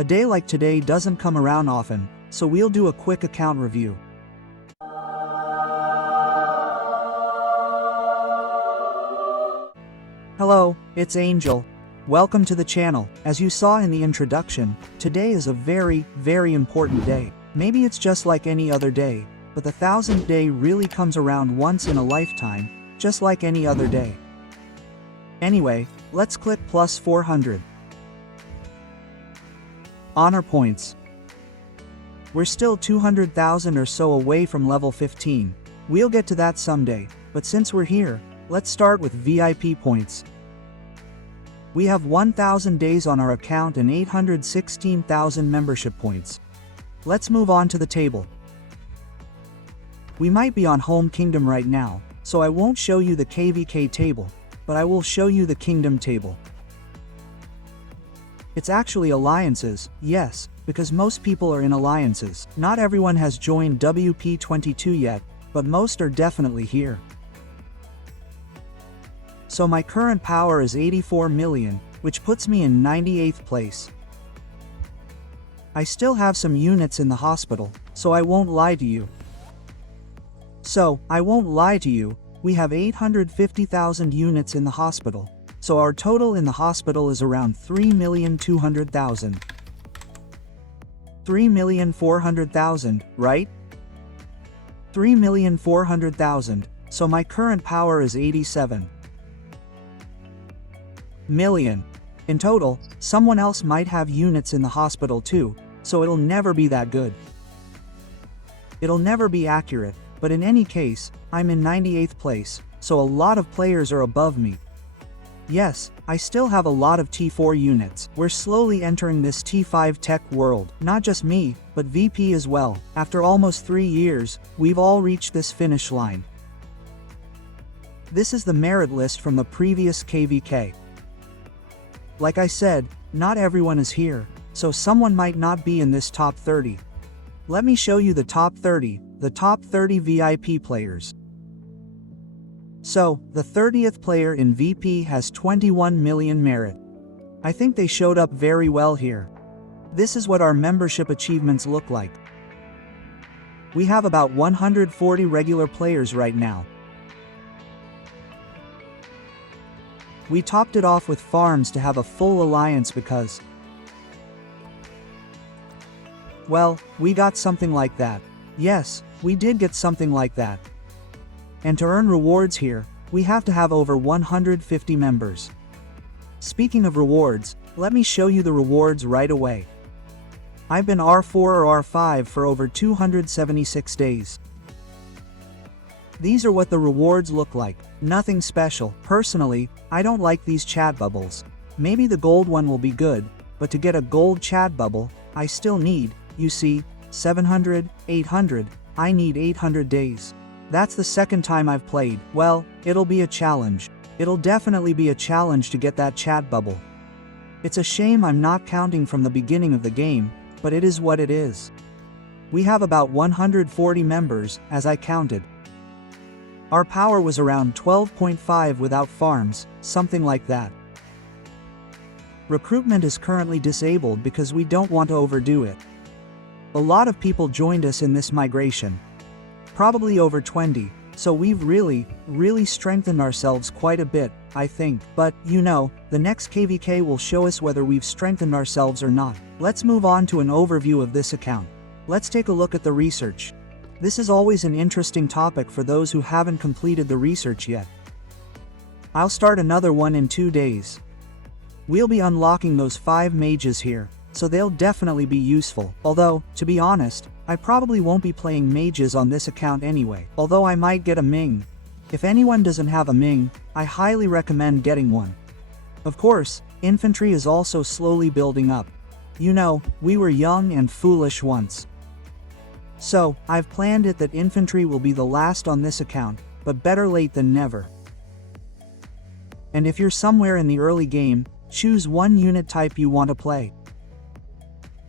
A day like today doesn't come around often, so we'll do a quick account review. Hello, it's Angel. Welcome to the channel. As you saw in the introduction, today is a very, very important day. Maybe it's just like any other day, but the 1000th day really comes around once in a lifetime, just like any other day. Anyway, let's click plus 400. Honor points. We're still 200,000 or so away from level 15. We'll get to that someday, but since we're here, let's start with VIP points. We have 1,000 days on our account and 816,000 membership points. Let's move on to the table. We might be on Home Kingdom right now, so I won't show you the KVK table, but I will show you the Kingdom table. It's actually alliances, yes, because most people are in alliances. Not everyone has joined WP22 yet, but most are definitely here. So my current power is 84 million, which puts me in 98th place. I still have some units in the hospital, so I won't lie to you. We have 850,000 units in the hospital, so our total in the hospital is around 3,200,000. 3,400,000, right? 3,400,000, so my current power is 87 million. In total, someone else might have units in the hospital too, so it'll never be that good. It'll never be accurate, but in any case, I'm in 98th place, so a lot of players are above me. Yes, I still have a lot of T4 units. We're slowly entering this T5 tech world. Not just me, but VP as well. After almost 3 years, we've all reached this finish line. This is the merit list from the previous KVK. Like I said, not everyone is here, so someone might not be in this top 30. Let me show you the top 30 VIP players. So, the 30th player in VP has 21 million merit. I think they showed up very well here. This is what our membership achievements look like. We have about 140 regular players right now. We topped it off with farms to have a full alliance because, well, we got something like that. Yes, we did get something like that. And to earn rewards here, we have to have over 150 members. Speaking of rewards, let me show you the rewards right away. I've been R4 or R5 for over 276 days. These are what the rewards look like. Nothing special. Personally, I don't like these chat bubbles. Maybe the gold one will be good, but to get a gold chat bubble, I still need, you see, 700, 800, I need 800 days. That's the second time I've played. Well, it'll be a challenge. It'll definitely be a challenge to get that chat bubble. It's a shame I'm not counting from the beginning of the game, but it is what it is. We have about 140 members, as I counted. Our power was around 12.5 without farms, something like that. Recruitment is currently disabled because we don't want to overdo it. A lot of people joined us in this migration. Probably over 20, so we've really strengthened ourselves quite a bit, I think. But, you know, the next KVK will show us whether we've strengthened ourselves or not. Let's move on to an overview of this account. Let's take a look at the research. This is always an interesting topic for those who haven't completed the research yet. I'll start another one in 2 days. We'll be unlocking those 5 mages here, so they'll definitely be useful. Although, to be honest, I probably won't be playing mages on this account anyway, although I might get a Ming. If anyone doesn't have a Ming, I highly recommend getting one. Of course, infantry is also slowly building up. You know, we were young and foolish once. So, I've planned it that infantry will be the last on this account, but better late than never. And if you're somewhere in the early game, choose one unit type you want to play.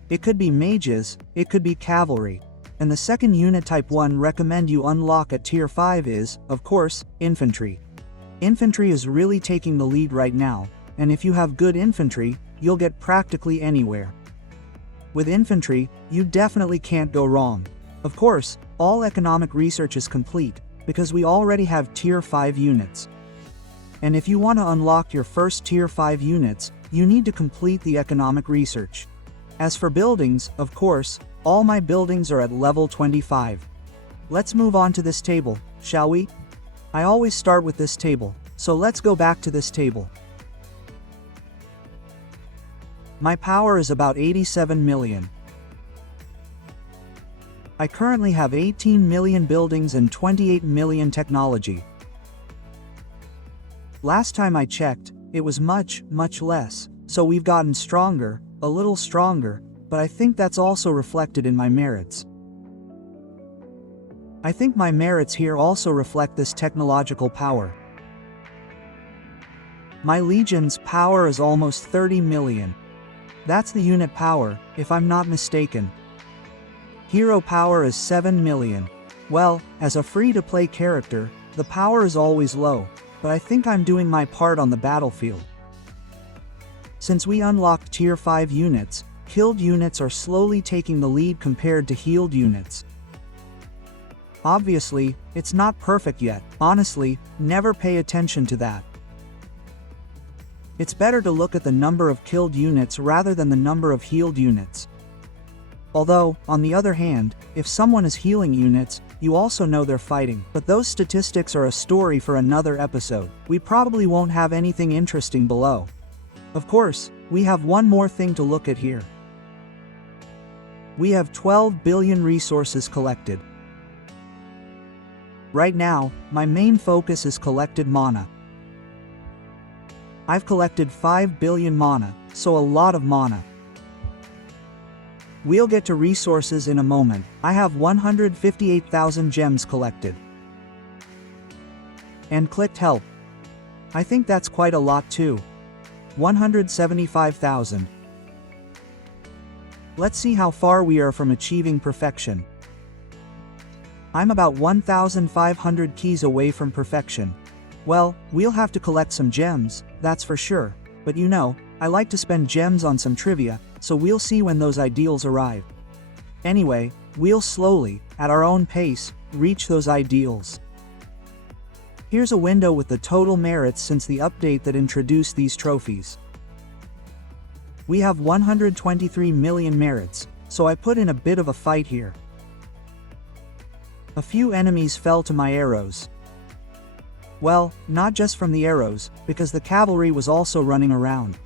It could be mages, it could be cavalry. And the second unit type 1 recommend you unlock at tier 5 is, of course, infantry. Infantry is really taking the lead right now, and if you have good infantry, you'll get practically anywhere. With infantry, you definitely can't go wrong. Of course, all economic research is complete, because we already have tier 5 units. And if you want to unlock your first tier 5 units, you need to complete the economic research. As for buildings, of course, all my buildings are at level 25. Let's move on to this table, shall we? I always start with this table, so let's go back to this table. My power is about 87 million. I currently have 18 million buildings and 28 million technology. Last time I checked, it was much less, so we've gotten stronger, a little stronger, but I think that's also reflected in my merits. I think my merits here also reflect this technological power. My legion's power is almost 30 million. That's the unit power, if I'm not mistaken. Hero power is 7 million. Well, as a free-to-play character, the power is always low, but I think I'm doing my part on the battlefield. Since we unlocked tier 5 units, killed units are slowly taking the lead compared to healed units. Obviously, it's not perfect yet. Honestly, never pay attention to that. It's better to look at the number of killed units rather than the number of healed units. Although, on the other hand, if someone is healing units, you also know they're fighting. But those statistics are a story for another episode. We probably won't have anything interesting below. Of course, we have one more thing to look at here. We have 12 billion resources collected. Right now, my main focus is collected mana. I've collected 5 billion mana, so a lot of mana. We'll get to resources in a moment. I have 158,000 gems collected. And clicked help. I think that's quite a lot too. 175,000. Let's see how far we are from achieving perfection. I'm about 1,500 keys away from perfection. Well, we'll have to collect some gems, that's for sure, but you know, I like to spend gems on some trivia, so we'll see when those ideals arrive. Anyway, we'll slowly, at our own pace, reach those ideals. Here's a window with the total merits since the update that introduced these trophies. We have 123 million merits, so I put in a bit of a fight here. A few enemies fell to my arrows. Well, not just from the arrows, because the cavalry was also running around.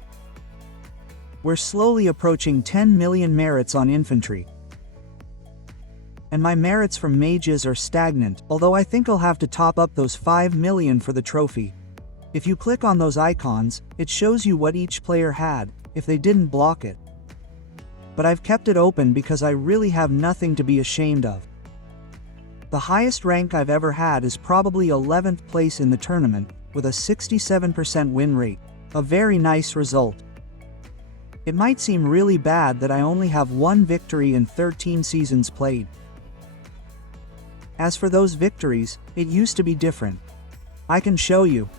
We're slowly approaching 10 million merits on infantry. And my merits from mages are stagnant, although I think I'll have to top up those 5 million for the trophy. If you click on those icons, it shows you what each player had, if they didn't block it. But I've kept it open because I really have nothing to be ashamed of. The highest rank I've ever had is probably 11th place in the tournament, with a 67% win rate. A very nice result. It might seem really bad that I only have one victory in 13 seasons played. As for those victories, it used to be different. I can show you.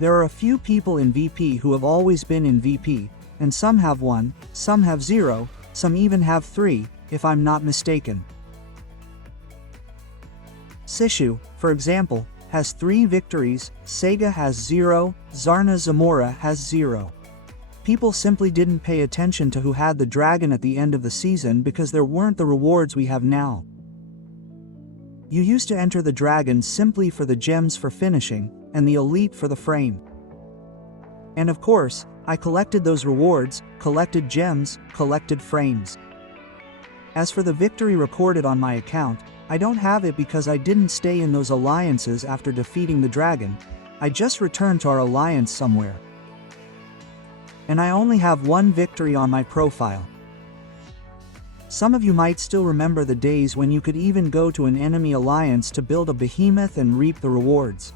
There are a few people in VP who have always been in VP, and some have 1, some have 0, some even have 3, if I'm not mistaken. Sishu, for example, has 3 victories, Sega has 0, Zarna Zamora has 0. People simply didn't pay attention to who had the dragon at the end of the season because there weren't the rewards we have now. You used to enter the dragon simply for the gems for finishing, and the elite for the frame. And of course, I collected those rewards, collected gems, collected frames. As for the victory recorded on my account, I don't have it because I didn't stay in those alliances after defeating the dragon. I just returned to our alliance somewhere. And I only have 1 victory on my profile. Some of you might still remember the days when you could even go to an enemy alliance to build a behemoth and reap the rewards.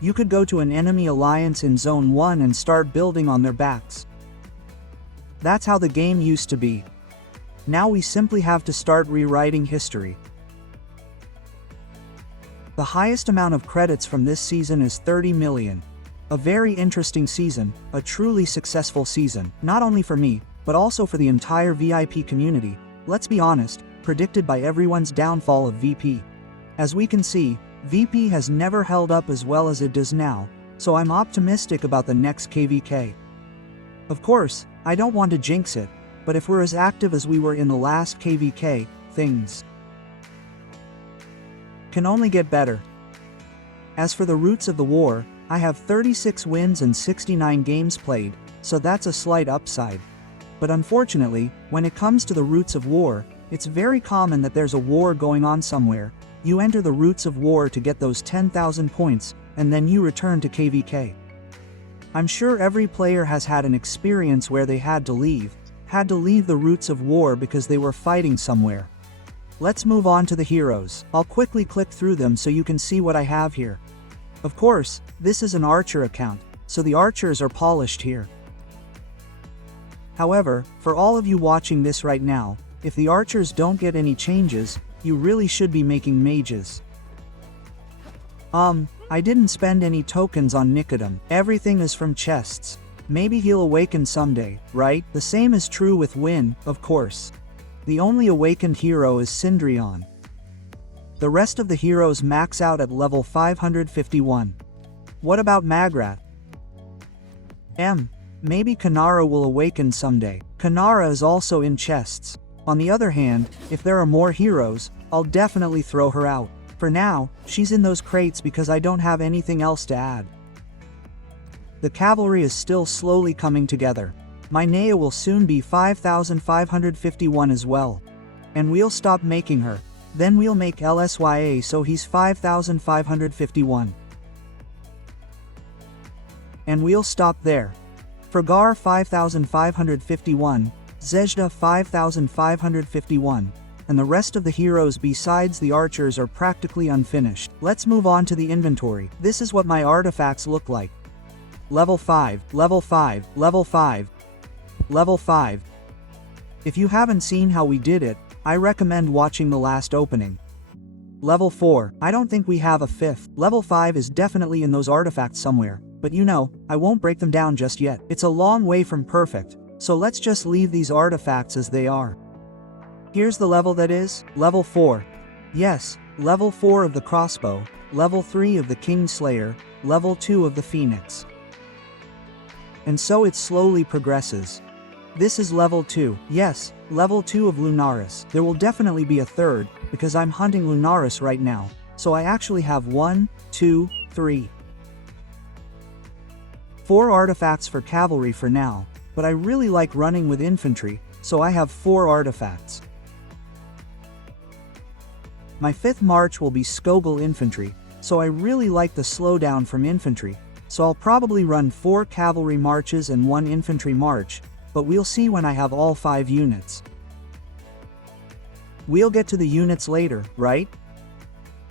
You could go to an enemy alliance in Zone 1 and start building on their backs. That's how the game used to be. Now we simply have to start rewriting history. The highest amount of credits from this season is 30 million. A very interesting season, a truly successful season, not only for me, but also for the entire VIP community. Let's be honest, predicted by everyone's downfall of VP. As we can see, VP has never held up as well as it does now, so I'm optimistic about the next KVK. Of course, I don't want to jinx it, but if we're as active as we were in the last KVK, things can only get better. As for the roots of the war, I have 36 wins and 69 games played, so that's a slight upside. But unfortunately, when it comes to the roots of war, it's very common that there's a war going on somewhere. You enter the roots of war to get those 10,000 points, and then you return to KVK. I'm sure every player has had an experience where they had to leave the roots of war because they were fighting somewhere. Let's move on to the heroes. I'll quickly click through them so you can see what I have here. Of course, this is an archer account, so the archers are polished here. However, for all of you watching this right now, if the archers don't get any changes, you really should be making mages. I didn't spend any tokens on Nicodem. Everything is from chests. Maybe he'll awaken someday, right? The same is true with Win, of course. The only awakened hero is Syndrion. The rest of the heroes max out at level 551. What about Magrat? Maybe Kanara will awaken someday. Kanara is also in chests. On the other hand, if there are more heroes, I'll definitely throw her out. For now, she's in those crates because I don't have anything else to add. The cavalry is still slowly coming together. My Nea will soon be 5,551 as well. And we'll stop making her. Then we'll make LSYA so he's 5,551. And we'll stop there. Frgar 5,551, Zejda 5,551, and the rest of the heroes besides the archers are practically unfinished. Let's move on to the inventory. This is what my artifacts look like. Level 5, Level 5, Level 5, Level 5. If you haven't seen how we did it, I recommend watching the last opening. Level 4, I don't think we have a 5th. Level 5 is definitely in those artifacts somewhere, but you know, I won't break them down just yet. It's a long way from perfect, so let's just leave these artifacts as they are. Here's the level that is, Level 4. Yes, Level 4 of the crossbow, Level 3 of the Kingslayer, Level 2 of the Phoenix. And so it slowly progresses. This is Level 2, yes, Level 2 of Lunaris. There will definitely be a third, because I'm hunting Lunaris right now, so I actually have 1, 2, 3, 4 artifacts for cavalry for now, but I really like running with infantry, so I have 4 artifacts. My 5th march will be Skogul infantry, so I really like the slowdown from infantry, so I'll probably run 4 cavalry marches and 1 infantry march, but we'll see when I have all 5 units. We'll get to the units later, right?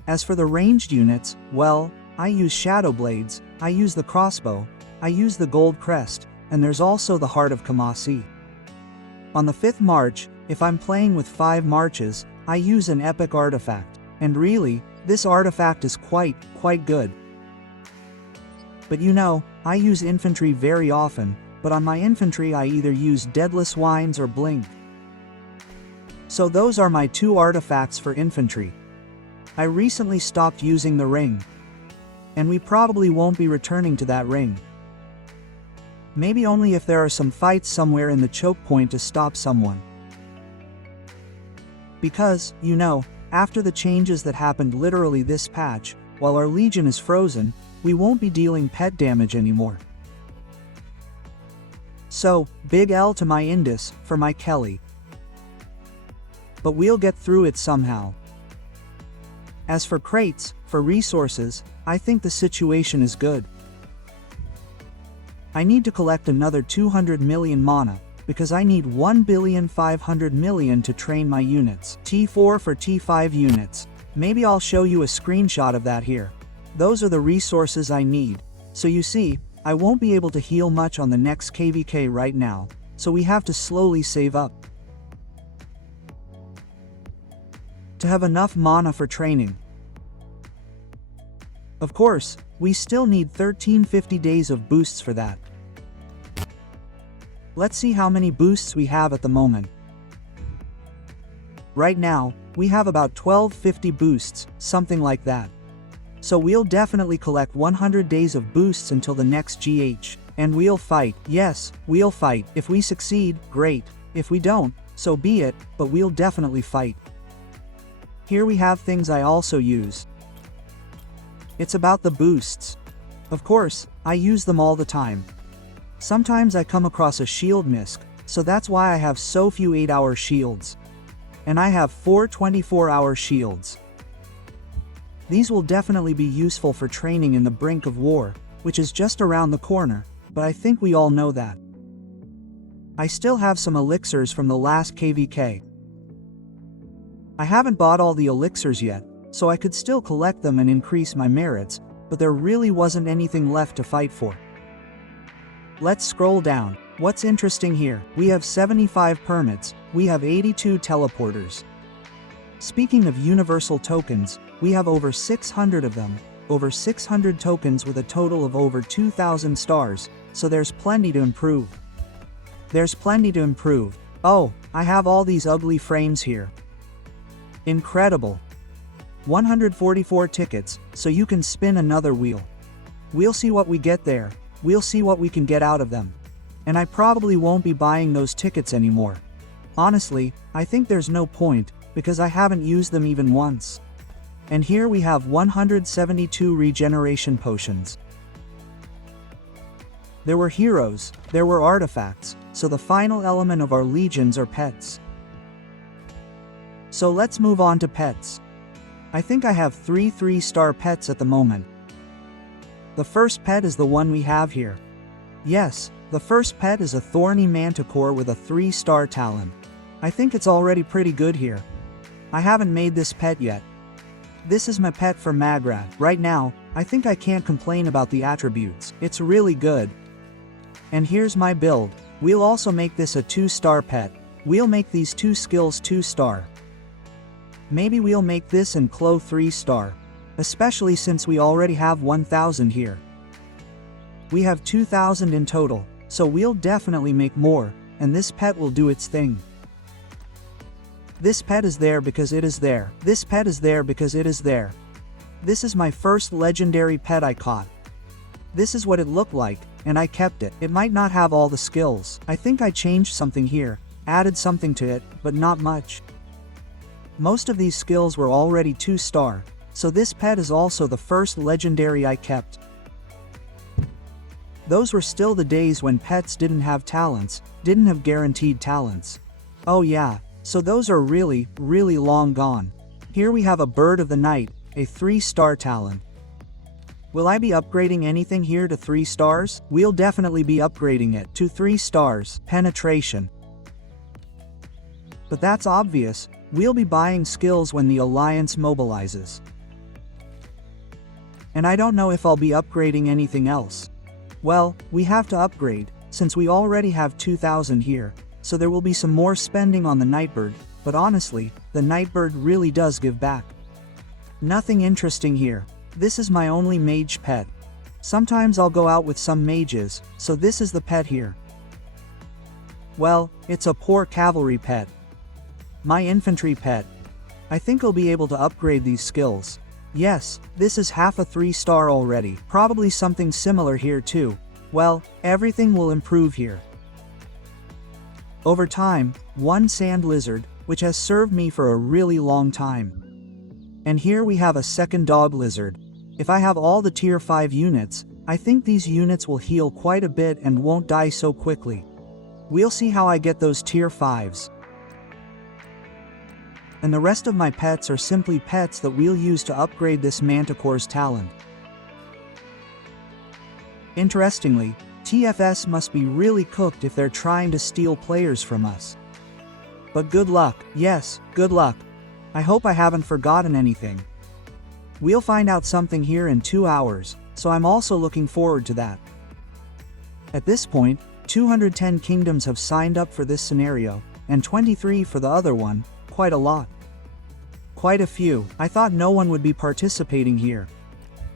As for the ranged units, well, I use Shadow Blades, I use the crossbow, I use the Gold Crest, and there's also the Heart of Kamasi. On the 5th march, if I'm playing with 5 marches, I use an epic artifact, and really, this artifact is quite good. But you know, I use infantry very often, but on my infantry I either use Deadless Wines or Blink. So those are my 2 artifacts for infantry. I recently stopped using the ring, and we probably won't be returning to that ring. Maybe only if there are some fights somewhere in the choke point to stop someone. Because, you know, after the changes that happened literally this patch, while our legion is frozen, we won't be dealing pet damage anymore. So, big L to my Indus, for my Kelly. But we'll get through it somehow. As for crates, for resources, I think the situation is good. I need to collect another 200 million mana, because I need 1,500,000,000 to train my units. T4 for T5 units. Maybe I'll show you a screenshot of that here. Those are the resources I need. So you see, I won't be able to heal much on the next KVK right now, so we have to slowly save up to have enough mana for training. Of course, We still need 1350 days of boosts for that. Let's see how many boosts we have at the moment. Right now, we have about 1250 boosts, something like that. So we'll definitely collect 100 days of boosts until the next GH. And we'll fight. Yes, we'll fight. If we succeed, great. If we don't, so be it, but we'll definitely fight. Here we have things I also use. It's about the boosts. Of course, I use them all the time. Sometimes I come across a shield misc, so that's why I have so few 8-hour shields. And I have 4 24-hour shields. These will definitely be useful for training in the brink of war, which is just around the corner, but I think we all know that. I still have some elixirs from the last KVK. I haven't bought all the elixirs yet, so I could still collect them and increase my merits, but there really wasn't anything left to fight for. Let's scroll down. What's interesting here? We have 75 permits, we have 82 teleporters. Speaking of universal tokens, we have over 600 of them, over 600 tokens with a total of over 2,000 stars, so there's plenty to improve. There's plenty to improve. Oh, I have all these ugly frames here. Incredible. 144 tickets, so you can spin another wheel. We'll see what we get there, we'll see what we can get out of them. And I probably won't be buying those tickets anymore. Honestly, I think there's no point, because I haven't used them even once. And here we have 172 regeneration potions. There were heroes, there were artifacts, so the final element of our legions are pets. So let's move on to pets. I think I have 3 3-star pets at the moment. The first pet is the one we have here. Yes, the first pet is a thorny manticore with a 3-star talent. I think it's already pretty good here. I haven't made this pet yet. This is my pet for Magrat. Right now, I think I can't complain about the attributes. It's really good. And here's my build. We'll also make this a 2-star pet. We'll make these 2 skills 2-star. Maybe we'll make this and Clo 3-star. Especially since we already have 1,000 here. We have 2,000 in total, so we'll definitely make more, and this pet will do its thing. This pet is there because it is there. This pet is there because it is there. This is my first legendary pet I caught. This is what it looked like, and I kept it. It might not have all the skills. I think I changed something here, added something to it, but not much. Most of these skills were already 2-star, so this pet is also the first legendary I kept. Those were still the days when pets didn't have talents, didn't have guaranteed talents. Oh yeah, so those are really, really long gone. Here we have a bird of the night, a 3-star talent. Will I be upgrading anything here to 3 stars? We'll definitely be upgrading it to 3 stars, penetration. But that's obvious, we'll be buying skills when the Alliance mobilizes. And I don't know if I'll be upgrading anything else. Well, we have to upgrade, since we already have 2,000 here, so there will be some more spending on the Nightbird, but honestly, the Nightbird really does give back. Nothing interesting here. This is my only mage pet. Sometimes I'll go out with some mages, so this is the pet here. Well, it's a poor cavalry pet. My infantry pet. I think I'll be able to upgrade these skills. Yes, this is half a 3-star already. Probably something similar here too. Well, everything will improve here. Over time, 1 sand lizard, which has served me for a really long time. And here we have a 2nd dog lizard. If I have all the tier 5 units, I think these units will heal quite a bit and won't die so quickly. We'll see how I get those tier 5s. And the rest of my pets are simply pets that we'll use to upgrade this manticore's talent. Interestingly, TFS must be really cooked if they're trying to steal players from us. But good luck. Yes, good luck. I hope I haven't forgotten anything. We'll find out something here in 2 hours, so I'm also looking forward to that. At this point, 210 kingdoms have signed up for this scenario, and 23 for the other one, quite a lot. Quite a few. I thought no one would be participating here.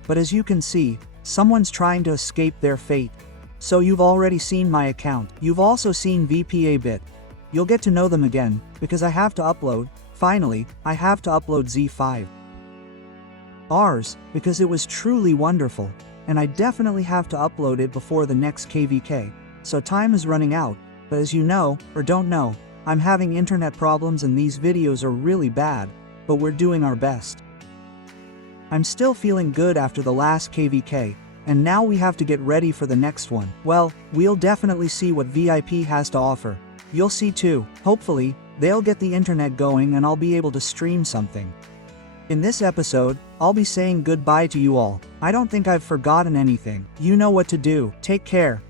But as you can see, Someone's trying to escape their fate. So you've already seen my account. You've also seen VPA bit. You'll get to know them again, because I have to upload. Finally, I have to upload Z5. Rs, because it was truly wonderful, and I definitely have to upload it before the next KVK, so time is running out, but as you know, or don't know, I'm having internet problems and these videos are really bad, but we're doing our best. I'm still feeling good after the last KVK, and now we have to get ready for the next one. Well, we'll definitely see what VIP has to offer. You'll see too. Hopefully, they'll get the internet going and I'll be able to stream something. In this episode, I'll be saying goodbye to you all. I don't think I've forgotten anything. You know what to do. Take care.